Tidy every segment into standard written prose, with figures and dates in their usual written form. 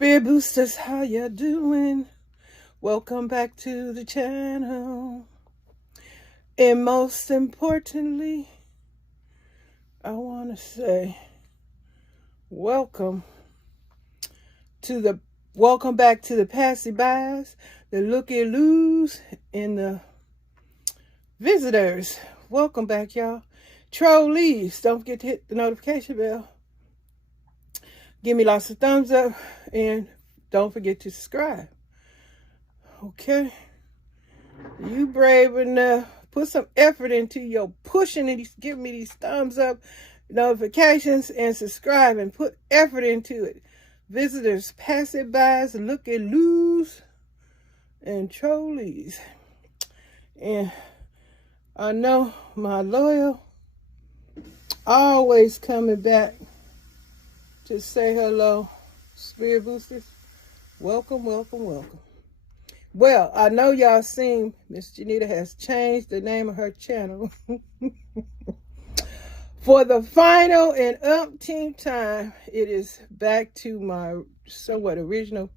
Spirit boosters, how you doing? Welcome back to the channel. And most importantly, I want to say welcome back to the passerbys, the looky-loos, and the visitors. Welcome back, y'all. Trolleys, don't forget to hit the notification bell. Give me lots of thumbs up, and don't forget to subscribe. Okay? You brave enough. Put some effort into your pushing and giving me these thumbs up, notifications, and subscribing. Put effort into it. Visitors, passerbys, looky-loos, and trolleys. And I know my loyal, always coming back to say hello. Spirit boosters, welcome, welcome, welcome. Well, I know y'all seen Miss JENITA has changed the name of her channel for the final and umpteenth time. It is back to my somewhat original,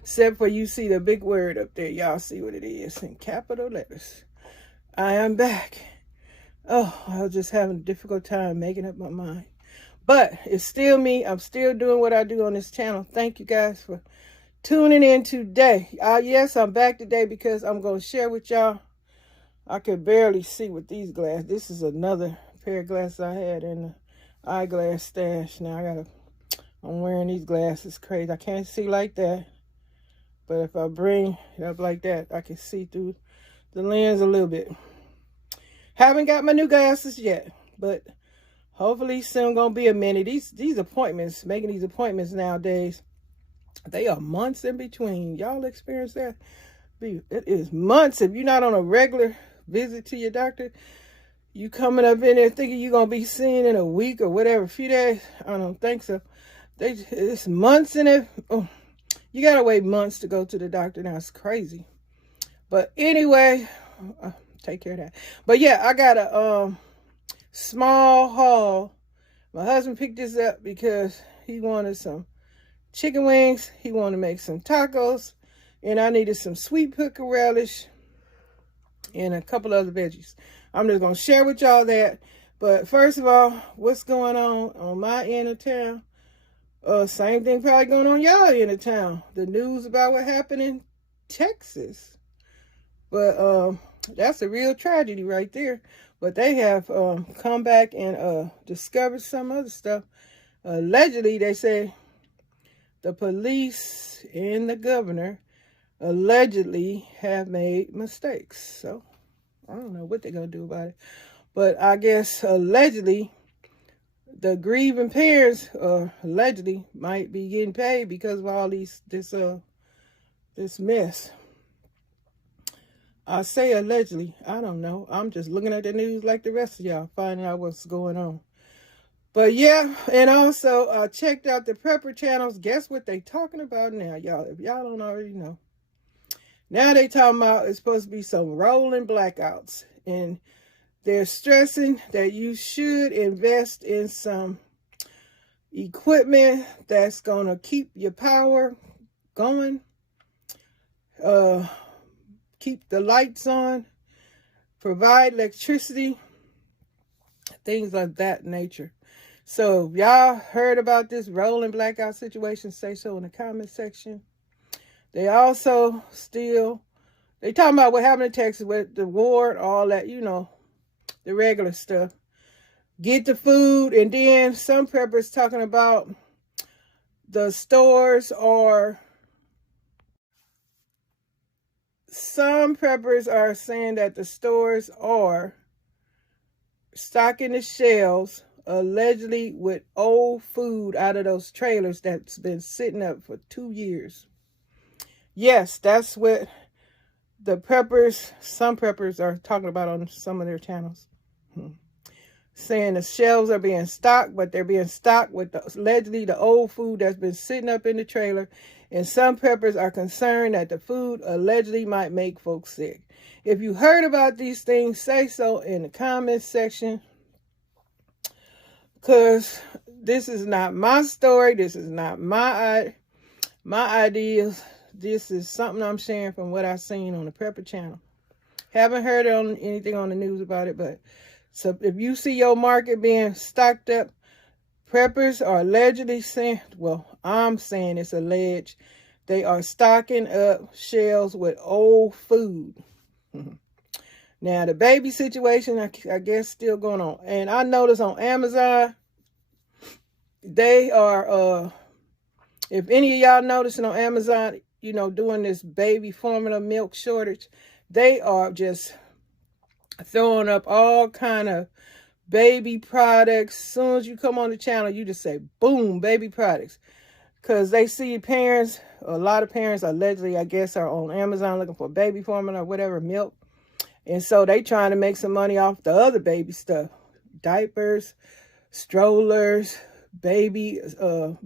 except for you see the big word up there. Y'all see what it is in capital letters. I am back. Oh, I was just having a difficult time making up my mind. But it's still me. I'm still doing what I do on this channel. Thank you guys for tuning in today. Yes, I'm back today because I'm going to share with y'all. I could barely see with these glasses. This is another pair of glasses I had in the eyeglass stash. Now I'm wearing these glasses crazy. I can't see like that. But if I bring it up like that, I can see through the lens a little bit. Haven't got my new glasses yet, but hopefully soon gonna be a minute. These appointments, making these appointments nowadays, they are months in between. Y'all experience that? It is months. If you're not on a regular visit to your doctor, you coming up in there thinking you're going to be seen in a week or whatever, a few days. I don't think so. It's months in it. Oh, you got to wait months to go to the doctor now. It's crazy. But anyway, take care of that. But yeah, I got a small haul. My husband picked this up because he wanted some chicken wings. He wanted to make some tacos, and I needed some sweet pickle relish and a couple other veggies. I'm just going to share with y'all that. But first of all, what's going on my end of town? Same thing probably going on y'all end of town. The news about what happened in Texas. But that's a real tragedy right there. But they have come back and discovered some other stuff. Allegedly, they say the police and the governor allegedly have made mistakes. So I don't know what they're going to do about it. But I guess allegedly the grieving parents allegedly might be getting paid because of all this mess. I say allegedly. I don't know. I'm just looking at the news like the rest of y'all, finding out what's going on. But yeah, and also checked out the prepper channels. Guess what they talking about now, y'all? If y'all don't already know. Now they talking about it's supposed to be some rolling blackouts. And they're stressing that you should invest in some equipment that's going to keep your power going. Keep the lights on. Provide electricity. Things of that nature. So if y'all heard about this rolling blackout situation, say so in the comment section. They also they talking about what happened in Texas with the war, all that, the regular stuff. Get the food, and then some preppers talking about the stores some preppers are saying that the stores are stocking the shelves allegedly with old food out of those trailers that's been sitting up for 2 years. Yes, that's what some preppers are talking about on some of their channels. Saying the shelves are being stocked, but they're being stocked with allegedly the old food that's been sitting up in the trailer. And some preppers are concerned that the food allegedly might make folks sick. If you heard about these things, say so in the comments section. Because this is not my story. This is not my my ideas. This is something I'm sharing from what I've seen on the Prepper channel. Haven't heard on anything on the news about it, but so if you see your market being stocked up, preppers are allegedly saying, well, I'm saying it's alleged, they are stocking up shelves with old food. Now, the baby situation, I guess, still going on. And I noticed on Amazon, they are, if any of y'all noticing on Amazon, you know, doing this baby formula milk shortage, they are just throwing up all kind of baby products. As soon as you come on the channel, you just say, boom, baby products. Because they see parents, a lot of parents allegedly, I guess, are on Amazon looking for baby formula or whatever, milk. And so they trying to make some money off the other baby stuff. Diapers, strollers, baby,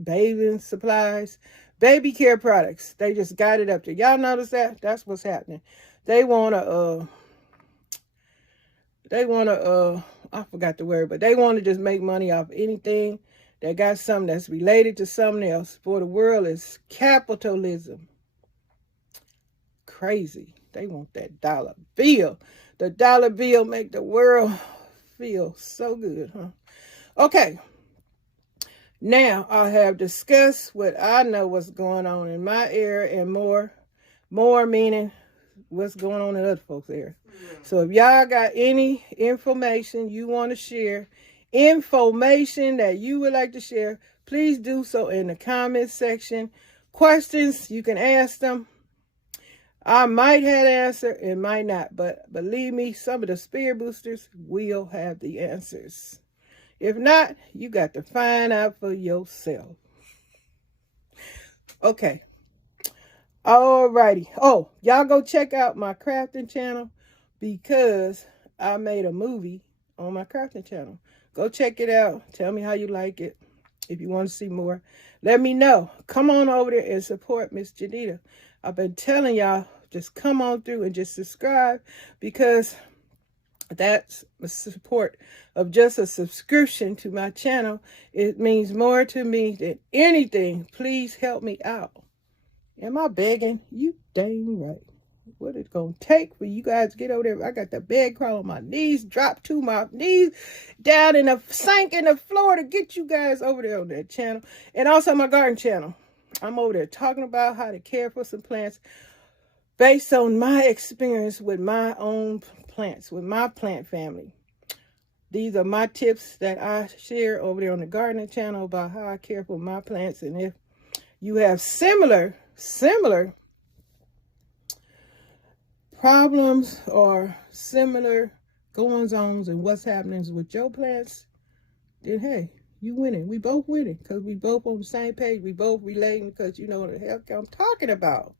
bathing supplies, baby care products. They just got it up there. Y'all notice that? That's what's happening. They want to, I forgot the word, but they want to just make money off anything that got something that's related to something else. For the world is capitalism. Crazy. They want that dollar bill. The dollar bill make the world feel so good, huh? Okay. Now, I have discussed what I know what's going on in my area and more meaning what's going on in other folks' area. So if y'all got any information you want to share, information that you would like to share, please do so in the comment section. Questions, you can ask them. I might have an answer, it might not, but believe me, some of the spirit boosters will have the answers. If not, you got to find out for yourself. Okay. Alrighty. Oh, y'all go check out my crafting channel because I made a movie on my crafting channel. Go check it out. Tell me how you like it. If you want to see more, let me know. Come on over there and support Miss JENITA. I've been telling y'all, just come on through and just subscribe because that's the support of just a subscription to my channel. It means more to me than anything. Please help me out. Am I begging? You dang right. What it's going to take for you guys to get over there. I got the bed crawl on my knees, drop to my knees, down in the sink in the floor to get you guys over there on that channel. And also my garden channel. I'm over there talking about how to care for some plants based on my experience with my own plants, with my plant family. These are my tips that I share over there on the gardening channel about how I care for my plants. And if you have similar problems or similar goings-ons and what's happening with your plants, then hey, you winning. We both winning because we both on the same page. We both relating because you know what the heck I'm talking about.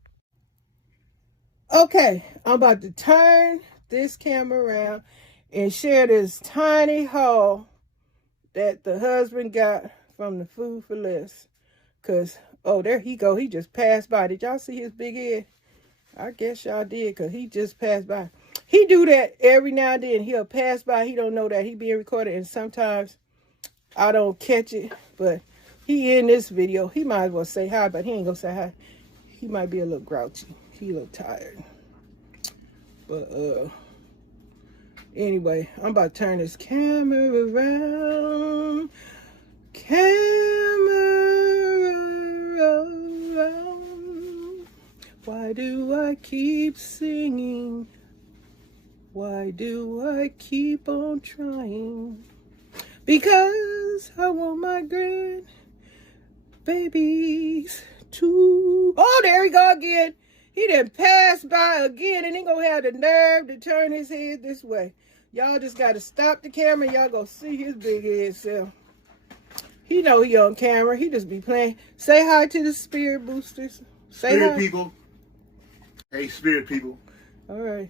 Okay, I'm about to turn this camera around and share this tiny haul that the husband got from the Food for Less. Because, oh, there he go. He just passed by. Did y'all see his big head? I guess y'all did because he just passed by. He do that every now and then. He'll pass by. He don't know that he being recorded. And sometimes I don't catch it. But he in this video. He might as well say hi, but he ain't going to say hi. He might be a little grouchy. He a little tired. But, anyway, I'm about to turn this camera around. Around. Why do I keep singing? Why do I keep on trying? Because I want my grandbabies to... Oh, there we go again. He done passed by again and he gonna have the nerve to turn his head this way. Y'all just gotta stop the camera and y'all gonna see his big head self. He know he on camera. He just be playing. Say hi to the spirit boosters. Say spirit hi. People. Hey, spirit people. All right.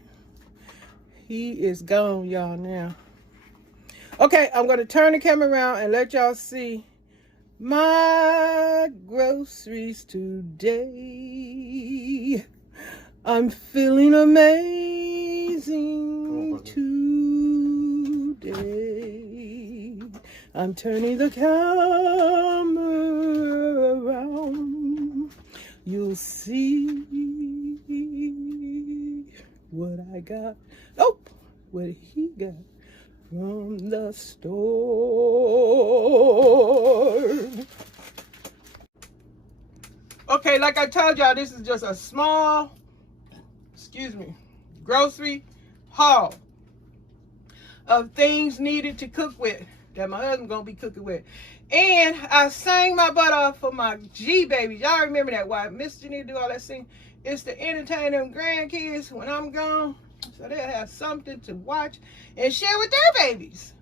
He is gone, y'all, now. Okay, I'm going to turn the camera around and let y'all see my groceries today. I'm feeling amazing today. I'm turning the camera around. will see what I got. Oh, what he got from the store. Okay, like I told y'all, this is just a small, grocery haul of things needed to cook with that my husband gonna be cooking with. And I sang my butt off for my G babies. Y'all remember that? Why Miss Janita do all that singing? It's to entertain them grandkids when I'm gone, so they'll have something to watch and share with their babies.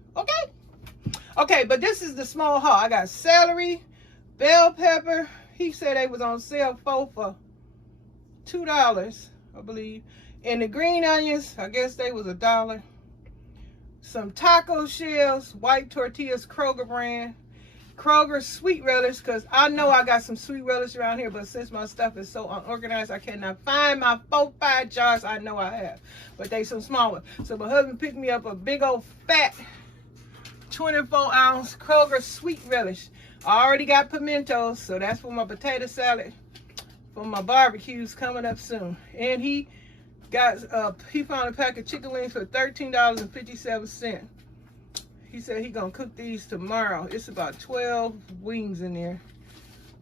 Okay, but this is the small haul. I got celery, bell pepper. He said they was on sale for $2, I believe. And the green onions, I guess they was $1. Some taco shells, white tortillas, Kroger brand. Kroger sweet relish, because I know I got some sweet relish around here, but since my stuff is so unorganized, I cannot find my 4-5 jars I know I have. But they some smaller. So my husband picked me up a big old fat 24-ounce Kroger sweet relish. I already got pimentos, so that's for my potato salad, for my barbecues coming up soon. And he found a pack of chicken wings for $13.57. He said he gonna cook these tomorrow. It's about 12 wings in there.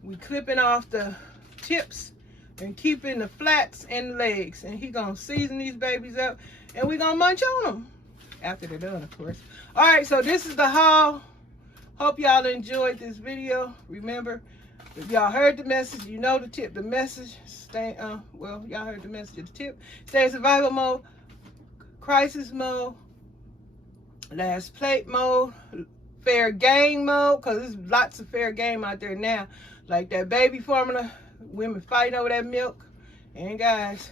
We clipping off the tips and keeping the flats and the legs. And he gonna season these babies up and we gonna munch on them after they're done, of course. All right, so this is the haul. Hope y'all enjoyed this video. Remember, if y'all heard the message, you know the tip. The message, y'all heard the message of the tip. Stay in survival mode, crisis mode, last plate mode, fair game mode, because there's lots of fair game out there now. Like that baby formula, women fighting over that milk. And guys,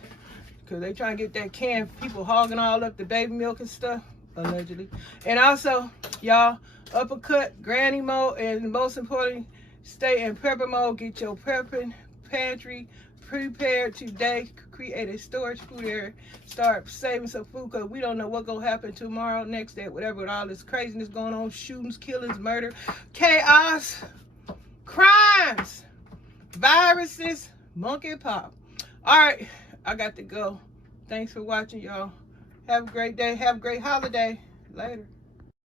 because they trying to get that can, people hogging all up the baby milk and stuff, allegedly. And also, y'all, uppercut, granny mode, and most importantly, stay in prepper mode. Get your prepping pantry prepared today. Create a storage food area. Start saving some food, because we don't know what's going to happen tomorrow, next day, whatever, with all this craziness going on. Shootings, killings, murder, chaos, crimes, viruses, monkeypox. All right, I got to go. Thanks for watching, y'all. Have a great day. Have a great holiday. Later.